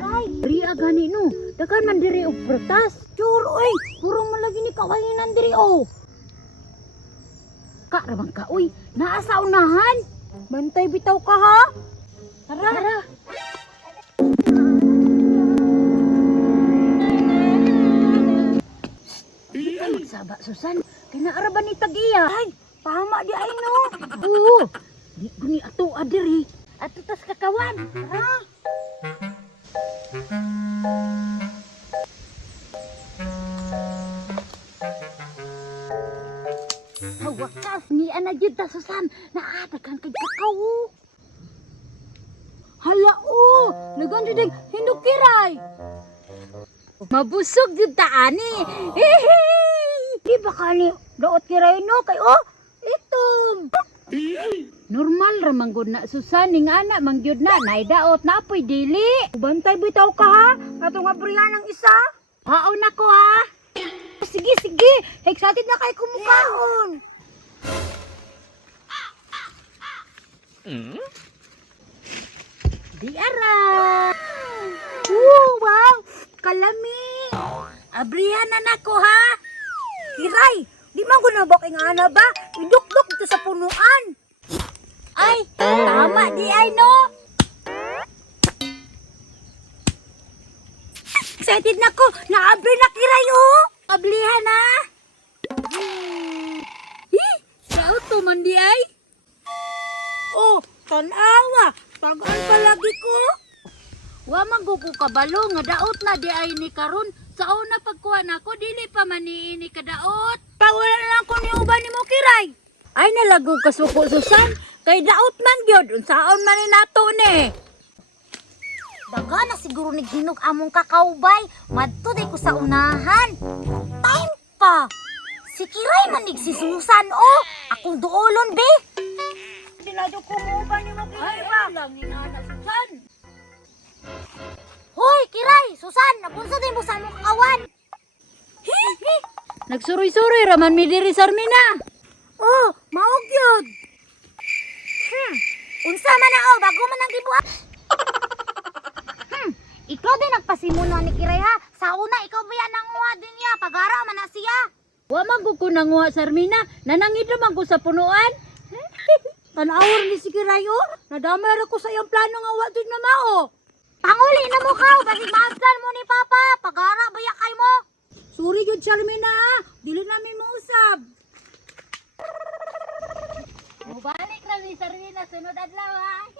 Ay, diri agani no. Dagan man diri og prutas. Sure, oy. Puro man lagi ni kawayinan diri oh. Ka ramang ka, oy. Naa sa unahan. Bantay bitaw ka ha. Tara. Tara. Di ka magsaba, Susan. Kinaaraban ni Tagiya. Ay, tama di ay no. Oo. Di guni ato adiri. Ato tas kakawan. Tara. Wakas ni ana jud ta Susan. Naadakan kay kakao. Hala o, lagan jud hindog kiray. Mabusog jud ta ani. Di ba kani daot kiray no kay oh, itom. Normal ra man gud na Susan ning ana man gyud na naidaot na apoy dili. Bantay bitaw ka ha. Ato nga briyan ang isa. Haon nako ha. Sige sige, excited na kay kumukahon. Di ara. Wow, kalami. Abrihan na nako ha. Kiray, di man ko nabok ing ana ba? Idukdok dito sa punuan. Ay, tama di ay no. Excited nako, naabri na kiray oh. Ablihan na. Sa auto man di ay. Oh, tanawa. Tagaan palagi ko. Wa magugo kabalo nga daot na di ay ni karon. Sa una pagkuha nako dili pa man ni kadaot. Pawala na lang ko ni uban nimo kiray. Ay nalago ka suko Susan. Kay daot man gyud unsaon man ni nato ni. Daga na siguro ni ginog among kakaubay. Madto day ko sa unahan. Time pa. Si Kiray manig si Susan oh. Akong duolon be. Dinado ko mo ba ni Kiray ba? Lang ni Nana Susan. Hoy Kiray, Susan, napunsa din mo sa among kakawan. Nagsuroy-suroy raman mi diri Sarmina. Oh, maog yun. Unsa man na oh, bago man ang gibuhat. Ikaw din nagpasimuno ni Kiray ha. Sa una, ikaw ba yan nanguha din niya? Pagara man na siya. Wa man ko nanguha Sarmina. Nanangid naman ko sa punuan. Tanawar ni si Kiray oh. Nadamay ra ko sa iyang plano nga wa jud na mao. Panguli na mo ka. Basi maasdan mo ni Papa. Pagara ba ya kay mo? Sorry jud Sarmina. Dili namin mo usab. Mubalik ra ni Sarmina sunod adlaw ha.